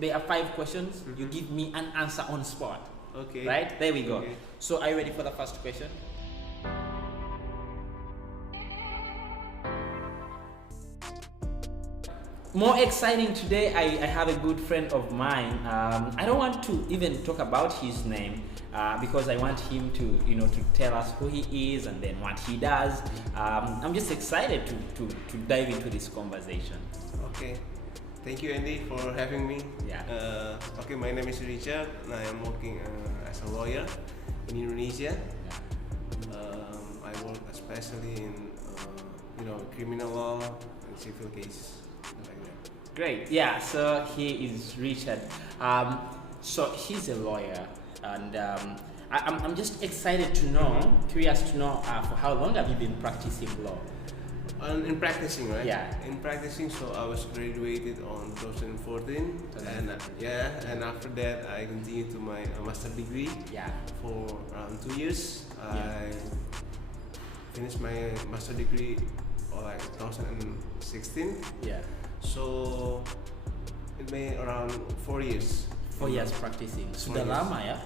there are 5 questions. You give me an answer on spot. Okay. Right? There we go. Okay. So are you ready for the first question? More exciting today, I have a good friend of mine. I don't want to even talk about his name because I want him to tell us who he is and then what he does. I'm just excited to dive into this conversation. Okay. Thank you, Andy, for having me. Yeah. Okay, my name is Richard, and I am working as a lawyer in Indonesia. I work especially in criminal law and civil cases. Like that. Great. Yeah. So he is Richard. So he's a lawyer, and I'm just excited to know, curious to know, for how long have you been practicing law? In practicing, right? Yeah. In practicing, so I was graduated on 2014, and after that I continued to my master degree. Yeah. For around 2 years. Yeah. I finished my master degree like 2016. Yeah. So it made around 4 years. 4 years practicing. Sudah 4 years. lama ya?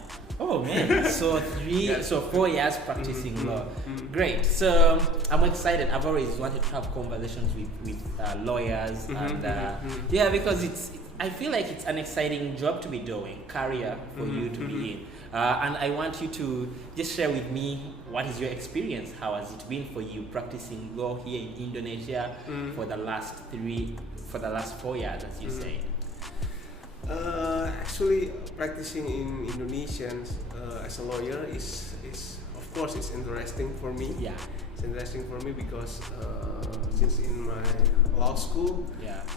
Oh man, so 4 years practicing law. Great. So I'm excited. I've always wanted to have conversations with lawyers, and because I feel like it's an exciting job to be doing, career for you to be in. And I want you to just share with me what is your experience. How has it been for you practicing law here in Indonesia for the last 4 years, as you say? Actually, practicing in Indonesia as a lawyer is of course it's interesting for me. Yeah. It's interesting for me because since in my law school,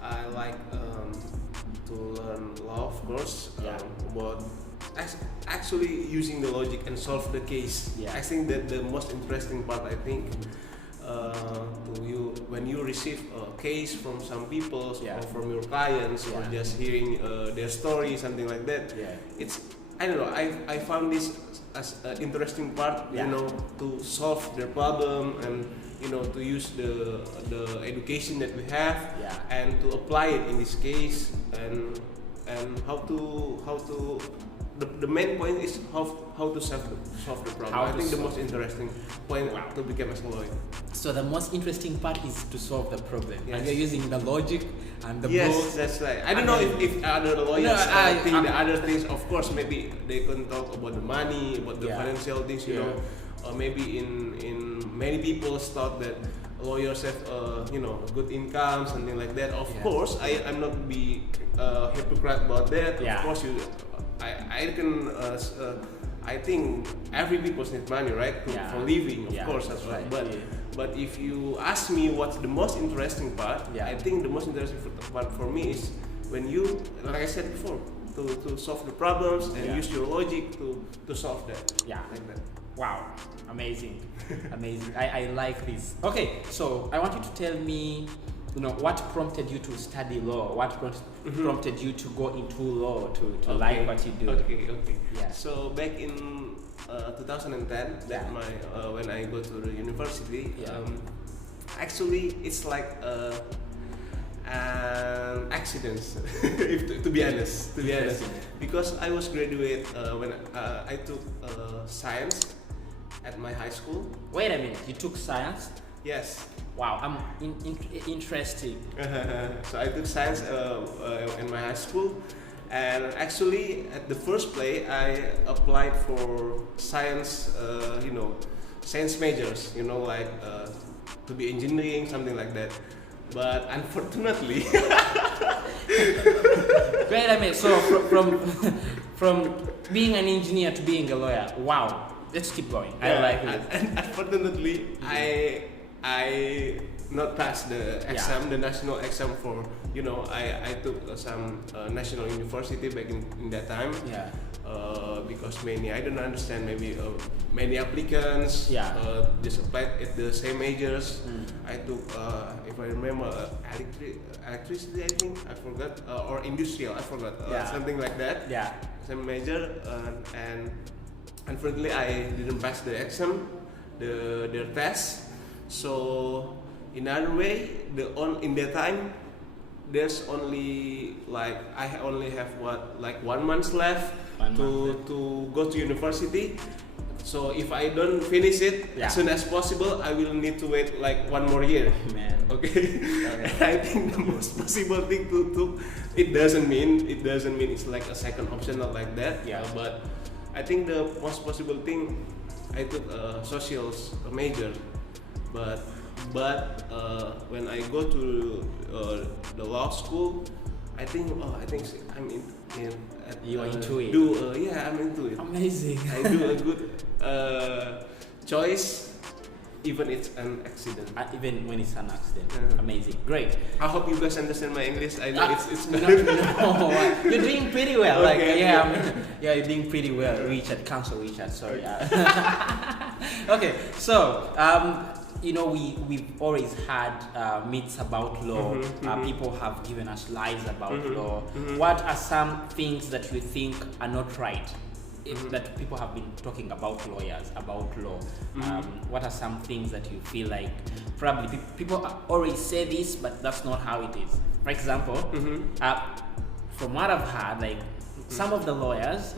I like to learn law, of course, about actually using the logic and solve the case. Yeah. I think that the most interesting part, I think, to you when you receive a case from some people or from your clients or just hearing their story, something like that. It's, I don't know, I found this as an interesting part, to solve their problem and to use the education that we have and to apply it in this case and how to the main point is how to solve the problem. I think the most interesting point to become as a lawyer. So the most interesting part is to solve the problem. Yes. And you're using the logic and the yes, book. that's right. I don't know if other lawyers think the other things. Of course, maybe they can talk about the money, about the financial things, you know, or maybe in many people thought that lawyers have good income, something like that. Of course, I'm not be hypocrite about that. Of course, I can. I think every people needs money, right, for living. Of course, that's right. But if you ask me what's the most interesting part, I think the most interesting part for me is when you, like I said before, to solve the problems and use your logic to solve that. Yeah. Like that. Wow, amazing, amazing. I like this. Okay, so I want you to tell me, what prompted you to study law? What prompted you to go into law, to like what you do? Okay. Yeah. So back in 2010, that when I go to the university, actually it's like an accident, to be honest, because I was graduate when I took science at my high school. Wait a minute, you took science? Yes. Wow, I'm interested. So I took science in my high school, and actually at the first place I applied for science, science majors, like to be engineering, something like that. But unfortunately, wait a minute. So from being an engineer to being a lawyer, wow. Let's keep going. I like it. And unfortunately, I not passed the exam, the national exam for, I took some national university back in that time. Because I don't understand, maybe many applicants just applied at the same majors. I took, if I remember, electricity, I think, I forgot, or industrial, I forgot, something like that. Same major, and unfortunately I didn't pass the exam, their test. So in other way, in that time, there's only like I only have 1 month left to go to university. So if I don't finish it as soon as possible, I will need to wait like 1 more year. Man. Okay. I think the most possible thing to it doesn't mean it's like a second option, not like that. Yeah. But I think the most possible thing, I took a socials major, but when I go to the law school, I think I'm in you are into it. I'm into it. Amazing. I do a good choice, even it's an accident. Even when it's an accident. Amazing. Great. I hope you guys understand my English. I know it's no, you're doing pretty well. Okay, you're doing pretty well. Counsel Richard. Sorry. Okay. So we've always had myths about law. People have given us lies about law. What are some things that you think are not right? That people have been talking about lawyers, about law. What are some things that you feel like probably people always say this, but that's not how it is? For example, from what I've heard, like some of the lawyers,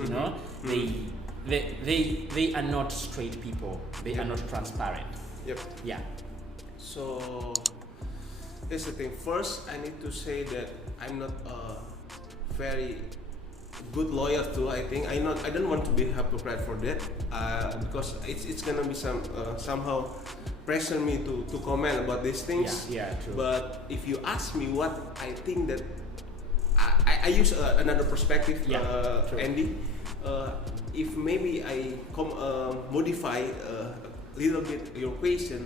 they are not straight people. They are not transparent. Yep. Yeah. So here's the thing. First, I need to say that I'm not a very good lawyer too. I think I don't want to be hypocrite for that, because it's gonna be somehow pressure me to comment about these things. Yeah, true. But if you ask me what I think, that I use another perspective, Andy. If maybe I modify a little bit your question,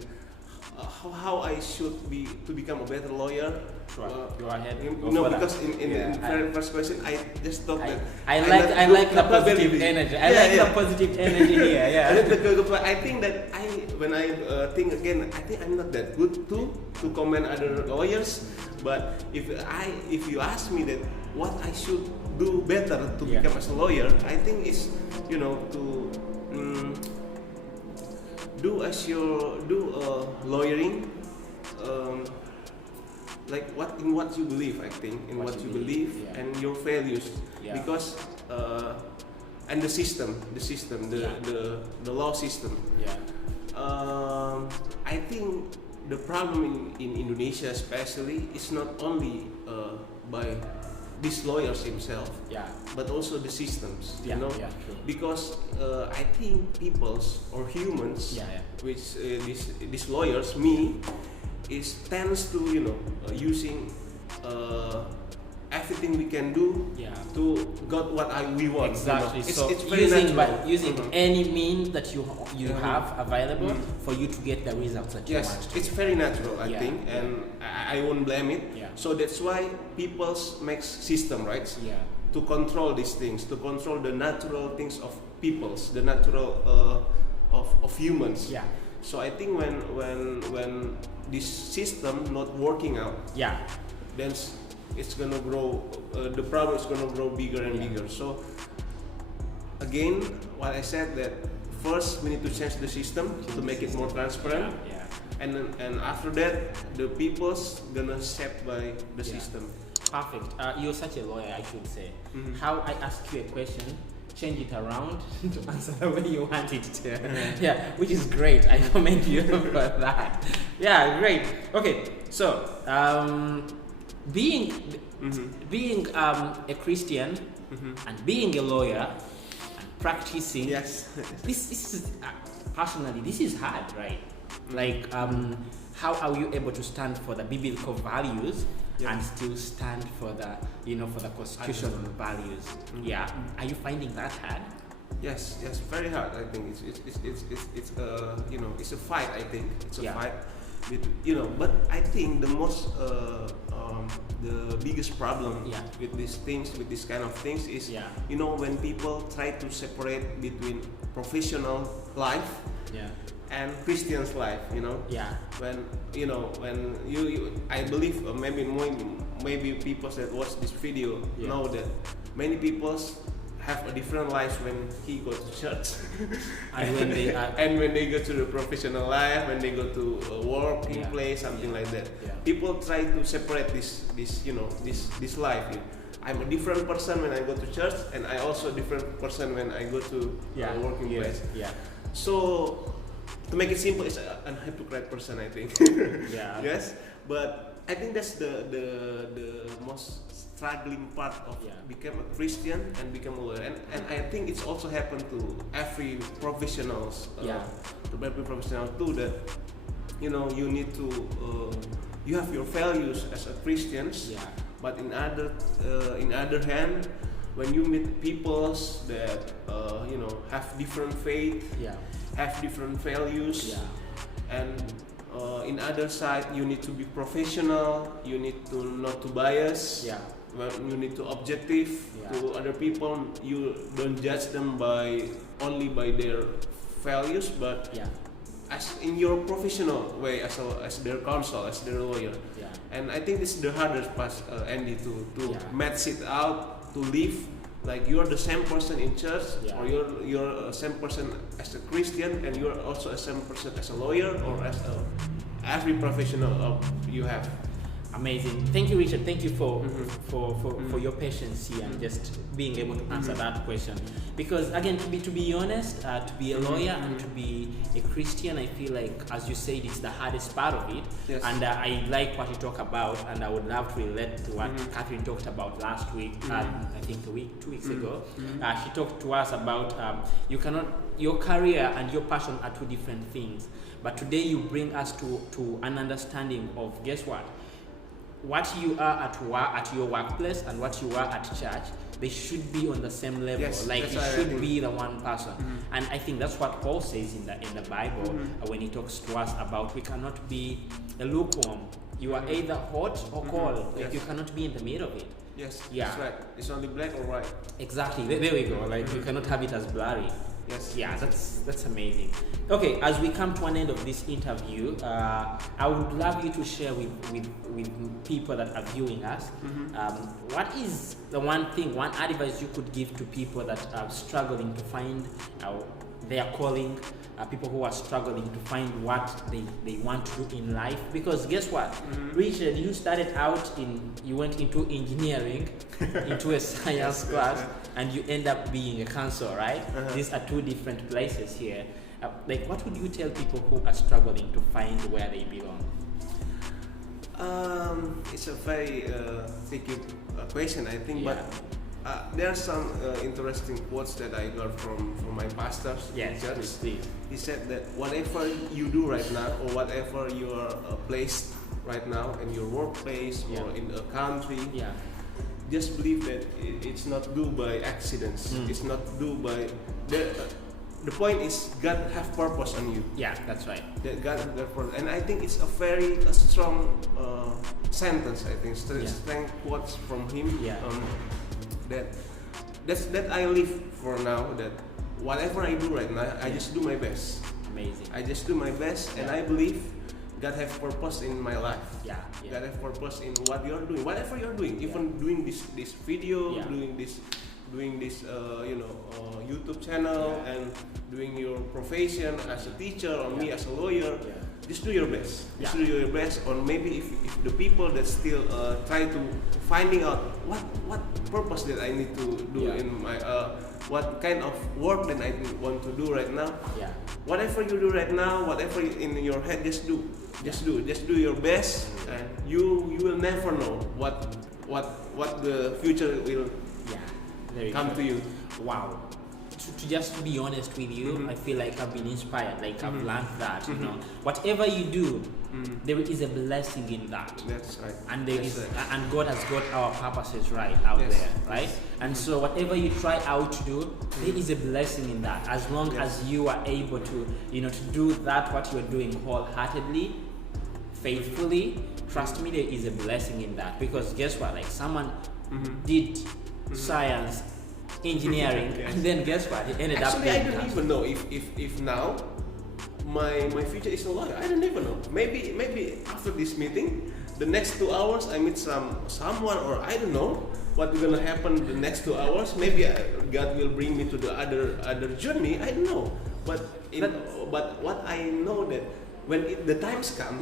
how I should be to become a better lawyer. Sure. Go ahead. Because in the very first question, I just thought that I like the positive energy. I like the positive energy here. Yeah. I think that when I think again, I think I'm not that good to comment other lawyers. But if you ask me that what I should do better to become as a lawyer, I think is to do lawyering, like what you believe. I think in what you believe and your values, because and the system, the law system. I think the problem in Indonesia especially is not only by these lawyers themselves, but also the systems, true. Because I think peoples or humans, which these lawyers, tends to using everything we can do to get what we want. Exactly. It's using any means that you have available for you to get the results that you want. Yes, it's very natural, I think, and I won't blame it. So that's why people make system, right? To control these things, to control the natural things of peoples, the natural of humans. So I think when this system not working out, then it's gonna grow. The problem is gonna grow bigger and bigger. So again, what I said, that first we need to change the system to make it more transparent, and after that, the people's gonna shape by the system. Perfect. You're such a lawyer, I should say. How I ask you a question, change it around to answer the way you want it to. Which is great. I commend you for that. Great. Okay, so being a Christian and being a lawyer and practicing, this is personally, this is hard, right? Like, how are you able to stand for the biblical values and still stand for the for the constitutional values? Are you finding that hard? Yes, very hard. I think it's a fight. I think it's a fight. But I think the most the biggest problem with these things, with this kind of things, is when people try to separate between professional life and Christian's life. When you I believe maybe people that watch this video know that many people have a different life when he go to church and when they and when they go to the professional life, when they go to working place, something like that. People try to separate this life. I'm a different person when I go to church, and I also a different person when I go to working place. So to make it simple, it's an hypocrite person, I think. Yes, but I think that's the most struggling part of become a Christian and become a lawyer, and I think it's also happened to every professionals, to every professional too, that you need to you have your values as a Christians, but in other hand, when you meet peoples that have different faith, have different values, and in other side you need to be professional, you need to not to bias, you need to objective to other people. You don't judge them only by their values, but as in your professional way, as their counsel, as their lawyer. And I think this is the hardest part, Andy, to match it out, to live like you're the same person in church, or you're the same person as a Christian, and you're also the same person as a lawyer, or as every professional you have. Amazing. Thank you, Richard. Thank you for your patience here and just being able to answer that question. Because again, to be honest, to be a lawyer and to be a Christian, I feel like, as you said, it's the hardest part of it. And I like what you talk about, and I would love to relate to what Catherine talked about last week. I think 2 weeks ago. She talked to us about your career and your passion are two different things. But today you bring us to an understanding of, guess what you are at your workplace and what you are at church, they should be on the same level. Like you should be the one person. And I think that's what Paul says in the Bible when he talks to us about we cannot be a lukewarm. You are either hot or cold. Like you cannot be in the middle of it. That's right. It's only black or white. Exactly. There we go. Like you cannot have it as blurry. That's amazing. Okay, as we come to an end of this interview, I would love you to share with people that are viewing us, what is the one advice you could give to people that are struggling to find their calling, people who are struggling to find what they want to do in life? Because guess what, Richard, you started out you went into engineering, into a science class, and you end up being a counsel, right? These are two different places here. Like, what would you tell people who are struggling to find where they belong? It's a very tricky question, I think, but there are some interesting quotes that I got from my pastors. Please. He said that whatever you do right now, or whatever you are placed right now in your workplace or in a country, just believe that it's not due by accidents. It's not due by the point is God have purpose on you. That's right. That God have purpose, and I think it's a strong sentence. I think strong quotes from him. That I live for now. That whatever I do right now, I just do my best. Amazing. I just do my best, and I believe God have purpose in my life. God have purpose in what you're doing, whatever you're doing, even doing this video, doing this YouTube channel, and doing your profession as a teacher or me as a lawyer. Just do your best. Just do your best. Or maybe if the people that still try to finding out what purpose that I need to do in my what kind of work that I want to do right now. Whatever you do right now, whatever in your head, just do your best, and you will never know what the future will come to you. Wow. To just be honest with you, I feel like I've been inspired. Like I've learned that whatever you do, there is a blessing in that. That's right. And and God has got our purposes right out there, right? And so whatever you try out to do, there is a blessing in that. As long as you are able to, to do that what you're doing wholeheartedly, faithfully, trust me, there is a blessing in that. Because guess what? Like someone did science, engineering, and then guess what? He ended up. I don't even know if now my future is a lawyer. I don't even know. Maybe after this meeting, the next 2 hours I meet someone, or I don't know what's gonna happen the next 2 hours. Maybe God will bring me to the other journey. I don't know, but what I know that when the times come,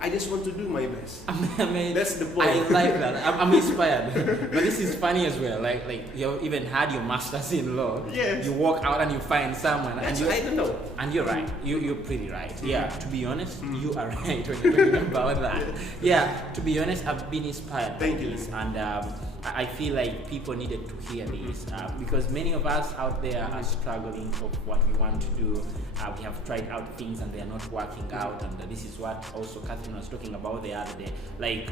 I just want to do my best. I mean, that's the point. I like that. I'm inspired. But this is funny as well. Like you even had your masters in law. Yes. You walk out and you find someone, I don't know. And you're right. You're pretty right. Yeah. To be honest, you are right when you're talking about that. Yeah. To be honest, I've been inspired. Thank you. This, and I feel like people needed to hear this because many of us out there are struggling of what we want to do. We have tried out things and they are not working out, and this is what also Catherine was talking about the other day. Like,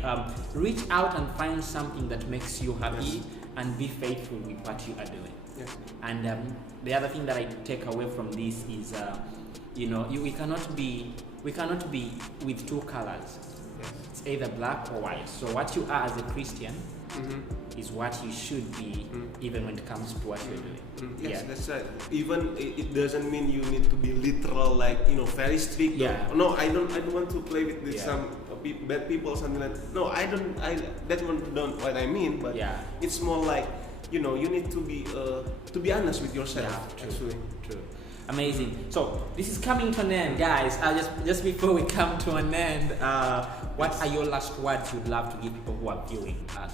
reach out and find something that makes you happy and be faithful with what you are doing. Yes. And the other thing that I take away from this is, we cannot be with two colors. Yes. It's either black or white. So what you are as a Christian is what you should be, even when it comes to what you're doing. Yes, that's right. Even it doesn't mean you need to be literal, like very strict. Yeah. No, I don't want to play with some bad people or something like that. No, I don't. That one don't what I mean. But it's more like you need to be honest with yourself. Yeah, true, actually. True. Amazing. So this is coming to an end, guys. Just before we come to an end, what are your last words you'd love to give people who are viewing us?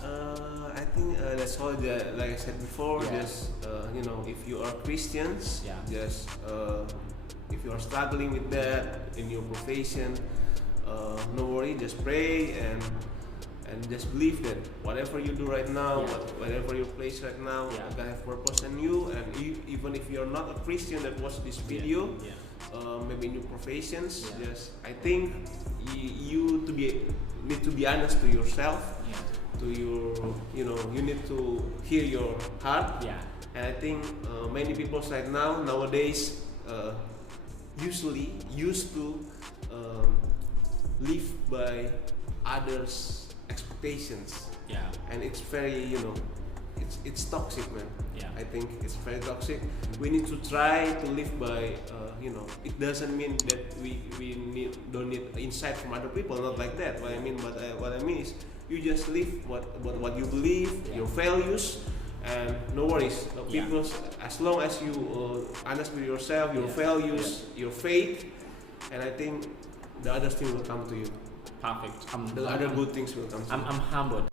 I think that's all. Like I said before, just if you are Christians, just if you are struggling with that in your profession, no worry. Just pray and just believe that whatever you do right now, whatever your place right now, God have purpose in you. And even if you're not a Christian that watch this video, maybe in your professions, I think you need to be honest to yourself, to your, you need to hear your heart. And I think many people right nowadays usually used to live by others' expectations, and it's very it's toxic, man. I think it's very toxic. We need to try to live by it doesn't mean that we don't need insight from other people, not like that. What I mean is you just live what you believe, your values, and no worries. People, as long as you honest with yourself, your values, your faith, and I think the other thing will come to you. Perfect. The other good things will come. I'm humbled.